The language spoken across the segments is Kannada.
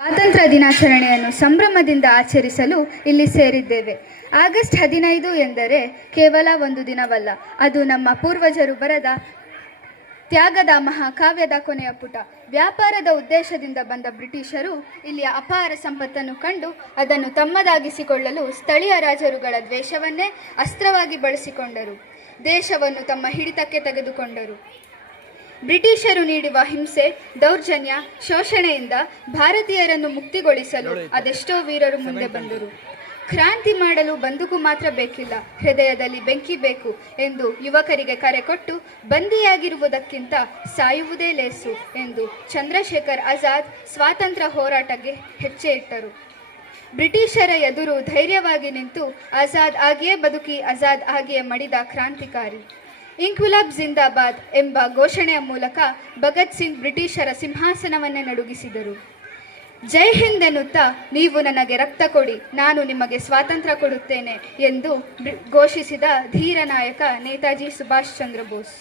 ಸ್ವಾತಂತ್ರ್ಯ ದಿನಾಚರಣೆಯನ್ನು ಸಂಭ್ರಮದಿಂದ ಆಚರಿಸಲು ಇಲ್ಲಿ ಸೇರಿದ್ದೇವೆ. ಆಗಸ್ಟ್ 15 ಎಂದರೆ ಕೇವಲ ಒಂದು ದಿನವಲ್ಲ, ಅದು ನಮ್ಮ ಪೂರ್ವಜರು ಬರೆದ ತ್ಯಾಗದ ಮಹಾಕಾವ್ಯದ ಕೊನೆಯ ಪುಟ. ವ್ಯಾಪಾರದ ಉದ್ದೇಶದಿಂದ ಬಂದ ಬ್ರಿಟಿಷರು ಇಲ್ಲಿಯ ಅಪಾರ ಸಂಪತ್ತನ್ನು ಕಂಡು ಅದನ್ನು ತಮ್ಮದಾಗಿಸಿಕೊಳ್ಳಲು ಸ್ಥಳೀಯ ರಾಜರುಗಳ ದ್ವೇಷವನ್ನೇ ಅಸ್ತ್ರವಾಗಿ ಬಳಸಿಕೊಂಡರು. ದೇಶವನ್ನು ತಮ್ಮ ಹಿಡಿತಕ್ಕೆ ತೆಗೆದುಕೊಂಡರು. ಬ್ರಿಟಿಷರು ನೀಡುವ ಹಿಂಸೆ, ದೌರ್ಜನ್ಯ, ಶೋಷಣೆಯಿಂದ ಭಾರತೀಯರನ್ನು ಮುಕ್ತಿಗೊಳಿಸಲು ಅದೆಷ್ಟೋ ವೀರರು ಮುಂದೆ ಬಂದರು. ಕ್ರಾಂತಿ ಮಾಡಲು ಬಂದೂಕು ಮಾತ್ರ ಬೇಕಿಲ್ಲ, ಹೃದಯದಲ್ಲಿ ಬೆಂಕಿ ಬೇಕು ಎಂದು ಯುವಕರಿಗೆ ಕರೆ ಕೊಟ್ಟು ಬಂದಿಯಾಗಿರುವುದಕ್ಕಿಂತ ಸಾಯುವುದೇ ಲೇಸು ಎಂದು ಚಂದ್ರಶೇಖರ್ ಆಜಾದ್ ಸ್ವಾತಂತ್ರ್ಯ ಹೋರಾಟಕ್ಕೆ ಹೆಜ್ಜೆ ಇಟ್ಟರು. ಬ್ರಿಟಿಷರ ಎದುರು ಧೈರ್ಯವಾಗಿ ನಿಂತು ಆಜಾದ್ ಆಗಿಯೇ ಬದುಕಿ, ಆಜಾದ್ ಆಗಿಯೇ ಮಡಿದ ಕ್ರಾಂತಿಕಾರಿ. ಇಂಕ್ವಿಲಾಬ್ ಜಿಂದಾಬಾದ್ ಎಂಬ ಘೋಷಣೆಯ ಮೂಲಕ ಭಗತ್ ಸಿಂಗ್ ಬ್ರಿಟಿಷರ ಸಿಂಹಾಸನವನ್ನೇ ನಡುಗಿಸಿದರು. ಜೈ ಹಿಂದ್ ಎನ್ನುತ್ತಾ, ನೀವು ನನಗೆ ರಕ್ತ ಕೊಡಿ, ನಾನು ನಿಮಗೆ ಸ್ವಾತಂತ್ರ್ಯ ಕೊಡುತ್ತೇನೆ ಎಂದು ಘೋಷಿಸಿದ ಧೀರ ನಾಯಕ ನೇತಾಜಿ ಸುಭಾಷ್ ಚಂದ್ರ ಬೋಸ್.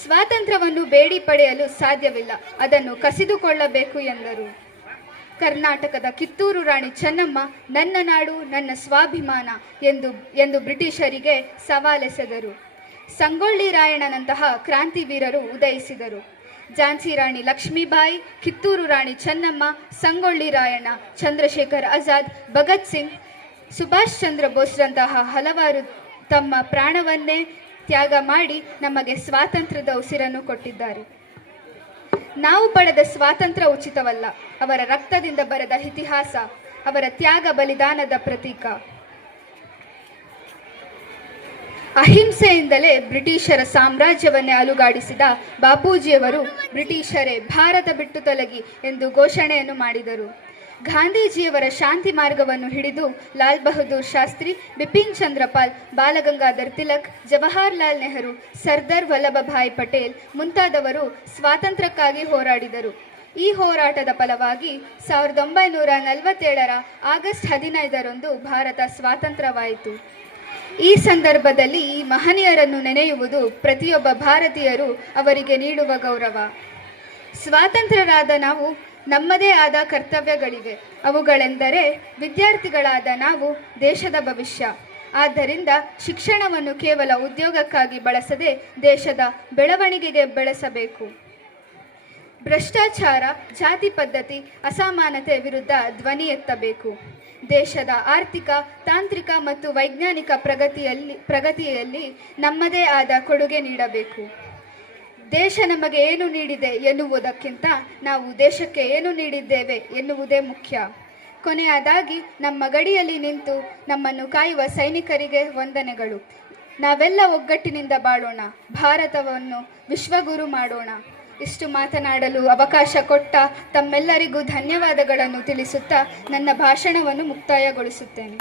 ಸ್ವಾತಂತ್ರ್ಯವನ್ನು ಬೇಡಿ ಪಡೆಯಲು ಸಾಧ್ಯವಿಲ್ಲ, ಅದನ್ನು ಕಸಿದುಕೊಳ್ಳಬೇಕು ಎಂದರು. ಕರ್ನಾಟಕದ ಕಿತ್ತೂರು ರಾಣಿ ಚೆನ್ನಮ್ಮ ನನ್ನ ನಾಡು, ನನ್ನ ಸ್ವಾಭಿಮಾನ ಎಂದು ಬ್ರಿಟಿಷರಿಗೆ ಸವಾಲೆಸೆದರು. ಸಂಗೊಳ್ಳಿ ರಾಯಣ್ಣನಂತಹ ಕ್ರಾಂತಿವೀರರು ಉದಯಿಸಿದರು. ಝಾನ್ಸಿ ರಾಣಿ ಲಕ್ಷ್ಮೀಬಾಯಿ, ಕಿತ್ತೂರು ರಾಣಿ ಚೆನ್ನಮ್ಮ, ಸಂಗೊಳ್ಳಿ ರಾಯಣ್ಣ, ಚಂದ್ರಶೇಖರ್ ಆಜಾದ್, ಭಗತ್ ಸಿಂಗ್, ಸುಭಾಷ್ ಚಂದ್ರ ಬೋಸ್ರಂತಹ ಹಲವಾರು ತಮ್ಮ ಪ್ರಾಣವನ್ನೇ ತ್ಯಾಗ ಮಾಡಿ ನಮಗೆ ಸ್ವಾತಂತ್ರ್ಯದ ಉಸಿರನ್ನು ಕೊಟ್ಟಿದ್ದಾರೆ. ನಾವು ಪಡೆದ ಸ್ವಾತಂತ್ರ್ಯ ಉಚಿತವಲ್ಲ, ಅವರ ರಕ್ತದಿಂದ ಬರೆದ ಇತಿಹಾಸ, ಅವರ ತ್ಯಾಗ ಬಲಿದಾನದ ಪ್ರತೀಕ. ಅಹಿಂಸೆಯಿಂದಲೇ ಬ್ರಿಟಿಷರ ಸಾಮ್ರಾಜ್ಯವನ್ನೇ ಅಲುಗಾಡಿಸಿದ ಬಾಪೂಜಿಯವರು ಬ್ರಿಟಿಷರೇ ಭಾರತ ಬಿಟ್ಟು ತೊಲಗಿ ಎಂದು ಘೋಷಣೆಯನ್ನು ಮಾಡಿದರು. ಗಾಂಧೀಜಿಯವರ ಶಾಂತಿ ಮಾರ್ಗವನ್ನು ಹಿಡಿದು ಲಾಲ್ ಬಹದ್ದೂರ್ ಶಾಸ್ತ್ರಿ, ಬಿಪಿನ್ ಚಂದ್ರಪಾಲ್, ಬಾಲಗಂಗಾಧರ್ ತಿಲಕ್, ಜವಾಹರ್ಲಾಲ್ ನೆಹರು, ಸರ್ದಾರ್ ವಲ್ಲಭಭಾಯಿ ಪಟೇಲ್ ಮುಂತಾದವರು ಸ್ವಾತಂತ್ರ್ಯಕ್ಕಾಗಿ ಹೋರಾಡಿದರು. ಈ ಹೋರಾಟದ ಫಲವಾಗಿ 1947ರ ಆಗಸ್ಟ್ 15ರಂದು ಭಾರತ ಸ್ವಾತಂತ್ರ್ಯವಾಯಿತು. ಈ ಸಂದರ್ಭದಲ್ಲಿ ಈ ಮಹನೀಯರನ್ನು ನೆನೆಯುವುದು ಪ್ರತಿಯೊಬ್ಬ ಭಾರತೀಯರು ಅವರಿಗೆ ನೀಡುವ ಗೌರವ. ಸ್ವಾತಂತ್ರ್ಯರಾದ ನಾವು ನಮ್ಮದೇ ಆದ ಕರ್ತವ್ಯಗಳಿವೆ. ಅವುಗಳೆಂದರೆ ವಿದ್ಯಾರ್ಥಿಗಳಾದ ನಾವು ದೇಶದ ಭವಿಷ್ಯ. ಆದ್ದರಿಂದ ಶಿಕ್ಷಣವನ್ನು ಕೇವಲ ಉದ್ಯೋಗಕ್ಕಾಗಿ ಬಳಸದೆ ದೇಶದ ಬೆಳವಣಿಗೆಗೆ ಬೆಳೆಸಬೇಕು. ಭ್ರಷ್ಟಾಚಾರ, ಜಾತಿ ಪದ್ಧತಿ, ಅಸಮಾನತೆ ವಿರುದ್ಧ ಧ್ವನಿ ಎತ್ತಬೇಕು. ದೇಶದ ಆರ್ಥಿಕ, ತಾಂತ್ರಿಕ ಮತ್ತು ವೈಜ್ಞಾನಿಕ ಪ್ರಗತಿಯಲ್ಲಿ ನಮ್ಮದೇ ಆದ ಕೊಡುಗೆ ನೀಡಬೇಕು. ದೇಶ ನಮಗೆ ಏನು ನೀಡಿದೆ ಎನ್ನುವುದಕ್ಕಿಂತ ನಾವು ದೇಶಕ್ಕೆ ಏನು ನೀಡಿದ್ದೇವೆ ಎನ್ನುವುದೇ ಮುಖ್ಯ. ಕೊನೆಯದಾಗಿ ನಮ್ಮ ಗಡಿಯಲ್ಲಿ ನಿಂತು ನಮ್ಮನ್ನು ಕಾಯುವ ಸೈನಿಕರಿಗೆ ವಂದನೆಗಳು. ನಾವೆಲ್ಲ ಒಗ್ಗಟ್ಟಿನಿಂದ ಬಾಳೋಣ, ಭಾರತವನ್ನು ವಿಶ್ವಗುರು ಮಾಡೋಣ. ಇಷ್ಟು ಮಾತನಾಡಲು ಅವಕಾಶ ಕೊಟ್ಟ ತಮ್ಮೆಲ್ಲರಿಗೂ ಧನ್ಯವಾದಗಳನ್ನು ತಿಳಿಸುತ್ತಾ ನನ್ನ ಭಾಷಣವನ್ನು ಮುಕ್ತಾಯಗೊಳಿಸುತ್ತೇನೆ.